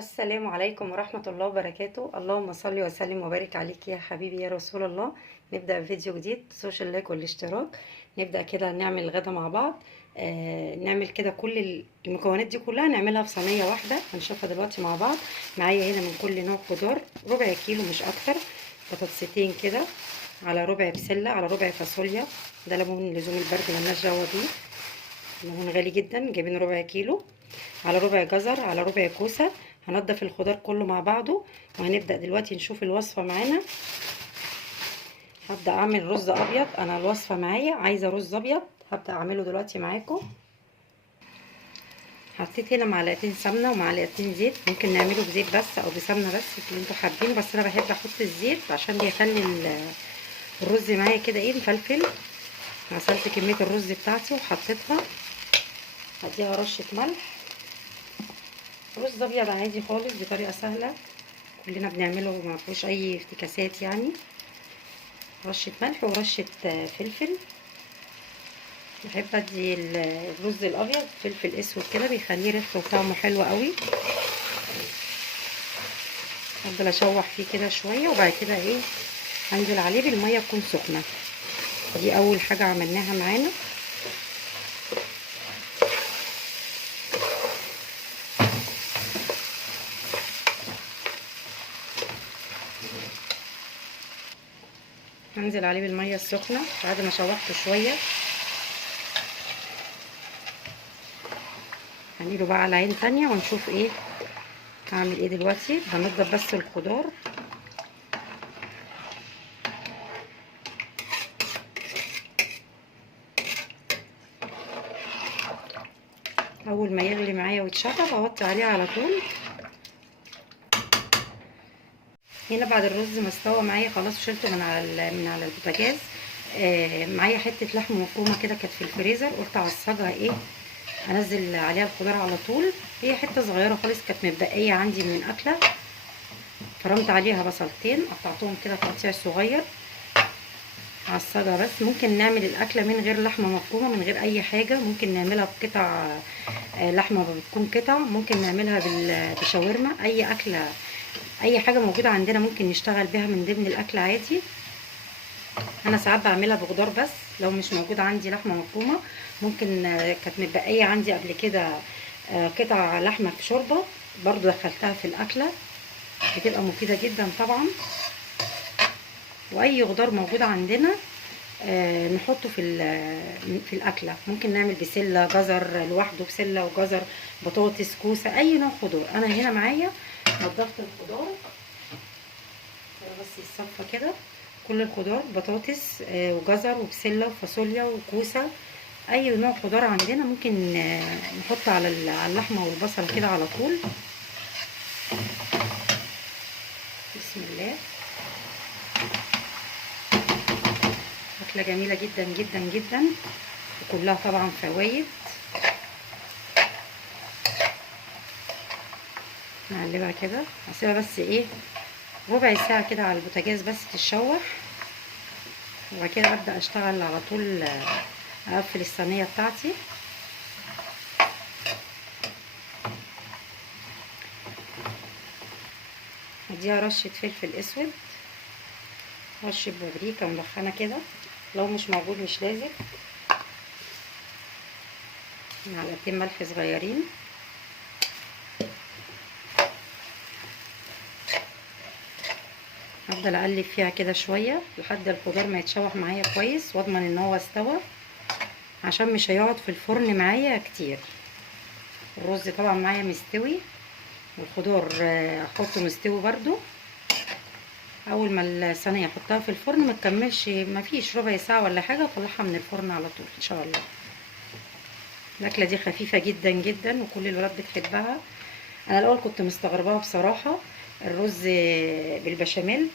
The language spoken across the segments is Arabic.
السلام عليكم ورحمة الله وبركاته. اللهم صل وسلم وبارك عليك يا حبيبي يا رسول الله. نبدأ فيديو جديد، تنسوش اللايك والاشتراك. نبدأ كده نعمل الغدا مع بعض. نعمل كده كل المكونات دي كلها نعملها في صينية واحدة، هنشوفها دلوقتي مع بعض. معايا هنا من كل نوع خضار ربع كيلو مش اكتر، بطاطستين كده، على ربع بسلة، على ربع فاصوليا. ده ليمون لزوم البرد ملناش دعوة بيه، ليمون غالي جدا، جايبين ربع كيلو. على ربع جزر، على ربع كوسة. هنضف الخضار كله مع بعضه وهنبدأ دلوقتي نشوف الوصفة معانا. هبدأ اعمل رز ابيض، انا الوصفة معايا عايزة رز ابيض، هبدأ اعمله دلوقتي معاكم. حطيت هنا معلقتين سمنة ومعلقتين زيت، ممكن نعمله بزيت بس او بسمنة بس اللي انتوا حابينه، بس انا بحب احط الزيت عشان بيخلي الرز معايا كده ايه مفلفل. غسلت كمية الرز بتاعتي وحطيتها، هديها رشة ملح. رز ابيض عادي خالص بطريقة سهلة كلنا بنعمله، ما فيهوش اي افتكاسات يعني. رشة ملح ورشة فلفل. بحب ادي الرز الابيض فلفل اسود كده، بيخليه ريحته وطعمه حلو قوي. افضل اشوح فيه كده شويه وبعد كده ايه هنزل عليه بالميه تكون سخنه. دي اول حاجه عملناها معانا. هنزل عليه بالميه السخنه بعد ما شوحته شويه. هنقله بقى على عين تانية ونشوف ايه هعمل ايه دلوقتي. هنضف بس الخضار. اول ما يغلي معايا ويتشطب اوطي عليه على طول. هنا بعد الرز ما استوى معايا خلاص شلته من على البوتاجاز. معايا حته لحمه مفرومه كده كانت في الفريزر، قلت اعصجها ايه انزل عليها الخضار على طول. هي حته صغيره خالص كانت متبقيه عندي من اكله، فرمت عليها بصلتين قطعتهم كده تقطيع صغير، اعصجها بس. ممكن نعمل الاكله من غير لحمه مفرومه، من غير اي حاجه، ممكن نعملها بقطع لحمه بتكون قطع، ممكن نعملها بشاورما، اي اكله اي حاجه موجوده عندنا ممكن نشتغل بيها من ضمن الاكل عادي. انا ساعات بعملها بخضار بس لو مش موجود عندي لحمه مفرومه. ممكن كانت متبقيه عندي قبل كده قطع لحمه في شوربه، برضو دخلتها في الاكله، بتبقى مفيده جدا طبعا. واي خضار موجود عندنا نحطه في الاكله. ممكن نعمل بسله جزر لوحده، بسله وجزر، بطاطس كوسه، اي نوع خضار. انا هنا معايا نضفت الخضار بس يتصفى كده، كل الخضار بطاطس وجزر وبسله وفاصوليا وكوسه، اي نوع خضار عندنا ممكن نحط على اللحمه والبصل كده على طول. بسم الله. اكله جميله جدا جدا جدا وكلها طبعا فوائد. نقلبها كده، هسيبها بس ايه ربع ساعه كده على البوتاجاز بس تتشوح، وبعد كده ابدا اشتغل على طول. اقفل الصينيه بتاعتي. اديها رشه فلفل اسود، رشه بابريكا مدخنه كده، لو مش موجود مش لازم. معلقتين ملح صغيرين. هفضل اقلب فيها كده شويه لحد الخضار ما يتشوح معايا كويس واضمن ان هو استوى، عشان مش هيقعد في الفرن معايا كتير. الرز طبعا معايا مستوي والخضار احطه مستوي برضو. اول ما الصينيه احطها في الفرن ما تكملش، ما فيش ربع ساعه ولا حاجه، اطلعها من الفرن على طول ان شاء الله. الاكله دي خفيفه جدا جدا وكل الولاد بتحبها. انا الاول كنت مستغرباها بصراحه، الرز بالبشاميل،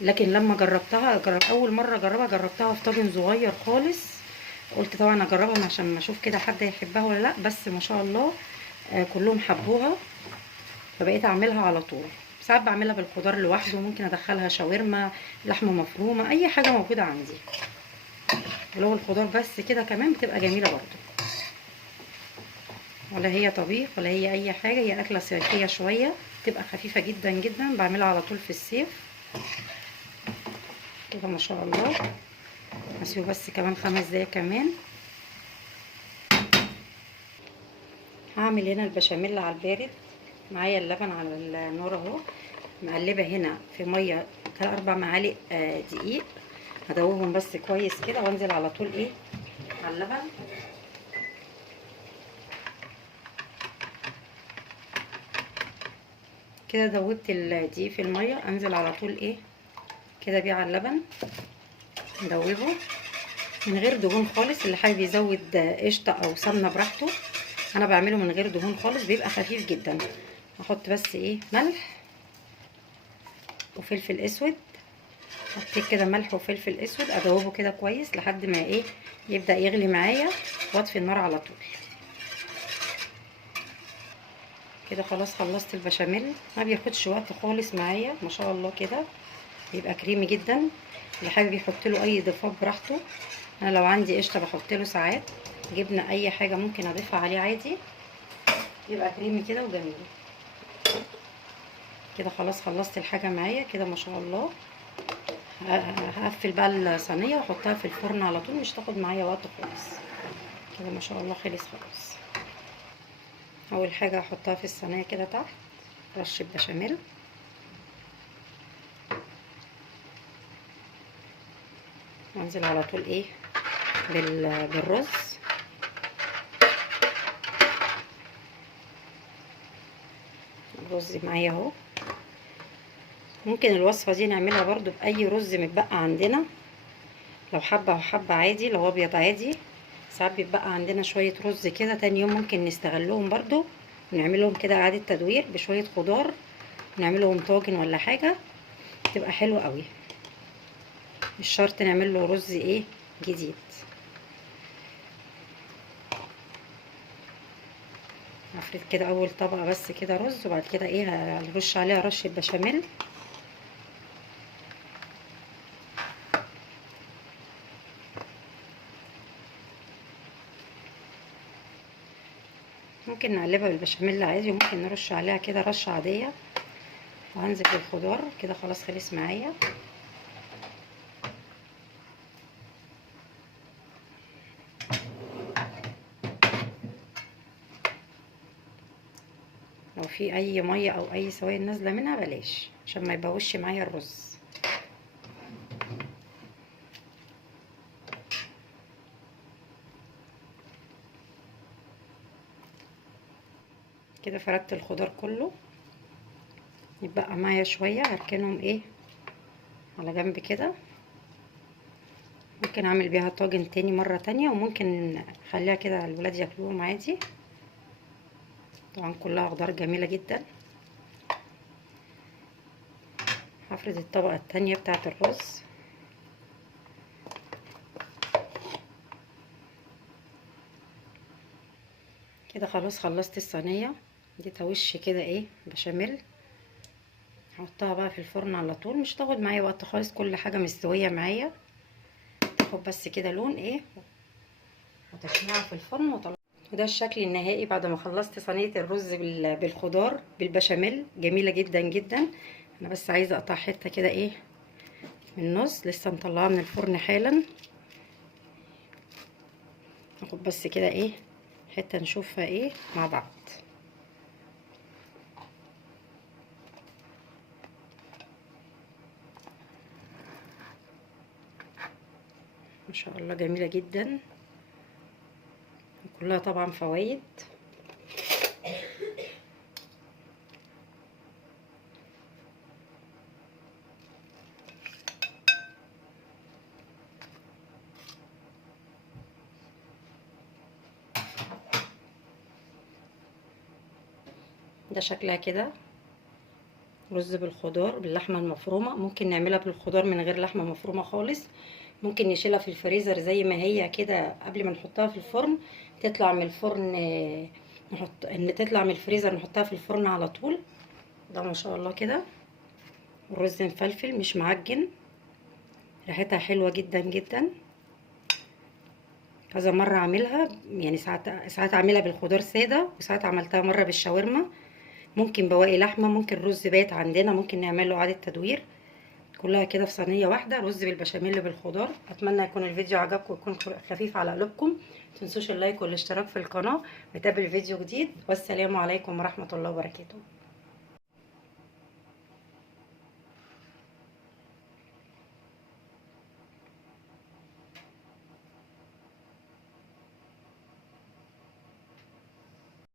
لكن لما جربتها اول مره جربتها في طاجن صغير خالص. قلت طبعا اجربها عشان ما اشوف كده حد يحبها ولا لا، بس ما شاء الله كلهم حبوها، فبقيت اعملها على طول. ساعات بعملها بالخضار لوحده، ممكن ادخلها شاورما، لحمه مفرومه، اي حاجه موجوده عندي. ولو الخضار بس كده كمان بتبقى جميله برضو. ولا هي طبيخ ولا هي اي حاجه، هي اكله صيفيه شويه، تبقى خفيفه جدا جدا، بعملها على طول في الصيف كده ما شاء الله. هسيبه بس كمان 5 دقايق كمان. هعمل هنا البشاميل على البارد، معايا اللبن على النار اهو، مقلبه هنا في ميه 3-4 معالق دقيق، هدوبهم بس كويس كده وانزل على طول ايه على اللبن. كده دوبت الدقيق في الميه، انزل على طول ايه كده بيه على اللبن، ندوبه من غير دهون خالص. اللي حابب يزود قشطه او سمنه براحته، انا بعمله من غير دهون خالص، بيبقى خفيف جدا. هحط بس ايه ملح وفلفل اسود، حطيت كده ملح وفلفل اسود، ادوبه كده كويس لحد ما ايه يبدا يغلي معايا، واطفي النار على طول. كده خلاص خلصت البشاميل، ما بياخدش وقت خالص معايا ما شاء الله، كده بيبقى كريمي جدا. اللي حابب يحط له اي اضافات براحته، انا لو عندي قشطه بحط له ساعات، جبنه اي حاجه ممكن اضيفها عليه عادي، يبقى كريمي كده وجميل. كده خلاص خلصت الحاجه معايا كده ما شاء الله. هقفل بقى الصينيه واحطها في الفرن على طول، مش تاخد معايا وقت خالص. كده ما شاء الله خلص خلاص. اول حاجه هحطها في الصينيه كده تحت رشه بشاميل، وانزل على طول ايه بالرز. الرز معايا اهو. ممكن الوصفه دي نعملها برضو باي رز متبقى عندنا، لو حبه وحبه عادي، لو ابيض عادي. ساعات بيبقى عندنا شويه رز كده تاني يوم ممكن نستغلهم برضو، ونعملهم كده اعاده تدوير بشويه خضار، نعملهم طاجن ولا حاجه، تبقى حلوه قوي. مش شرط نعمل له رز ايه جديد. هفرد كده اول طبقه بس كده رز، وبعد كده ايه هنرش عليها رشه بشاميل. ممكن نقلبها بالبشاميل عادي، وممكن نرش عليها كده رشه عاديه. وهنزل بالخضار كده خلاص خلص معايا. لو في اي ميه او اي سوائل نازله منها بلاش، عشان ما يبوظش معايا الرز. كده فردت الخضار كله، يبقى معايا شويه هركنهم ايه على جنب كده. ممكن اعمل بيها طاجن تاني مره تانية، وممكن اخليها كده الولاد ياكلوهم عادي. طبعا كلها خضار جميله جدا. هفرد الطبقه التانية بتاعه الرز. كده خلاص خلصت الصينيه دي، وش كده ايه بشاميل. هحطها بقى في الفرن على طول، مش تاخد معايا وقت خالص، كل حاجه مستويه معايا، تاخد بس كده لون ايه وتشميعها في الفرن وطلع. وده الشكل النهائي بعد ما خلصت صينيه الرز بالخضار بالبشاميل، جميله جدا جدا. انا بس عايزه اقطع حته كده ايه من النص، لسه مطلعاها من الفرن حالا. ناخد بس كده ايه حته نشوفها ايه مع بعض. ما شاء الله جميله جدا، كلها طبعا فوائد. ده شكلها كده رز بالخضار باللحمه المفرومه. ممكن نعملها بالخضار من غير لحمه مفرومه خالص، ممكن نشيلها في الفريزر زي ما هي كده قبل ما نحطها في الفرن، تطلع من الفرن تطلع من الفريزر نحطها في الفرن على طول. ده ما شاء الله كده الرز مفلفل مش معجن، ريحتها حلوه جدا جدا. كذا مره اعملها، يعني ساعات اعملها بالخضار ساده، وساعات عملتها مره بالشاورما. ممكن بواقي لحمه، ممكن رز بايت عندنا ممكن نعمل له اعاده تدوير. كلها كده في صينيه واحده، رز بالبشاميل بالخضار. اتمنى يكون الفيديو عجبكم ويكون خفيف على قلوبكم. متنسوش اللايك والاشتراك في القناه. نتقابل فيديو جديد، والسلام عليكم ورحمه الله وبركاته.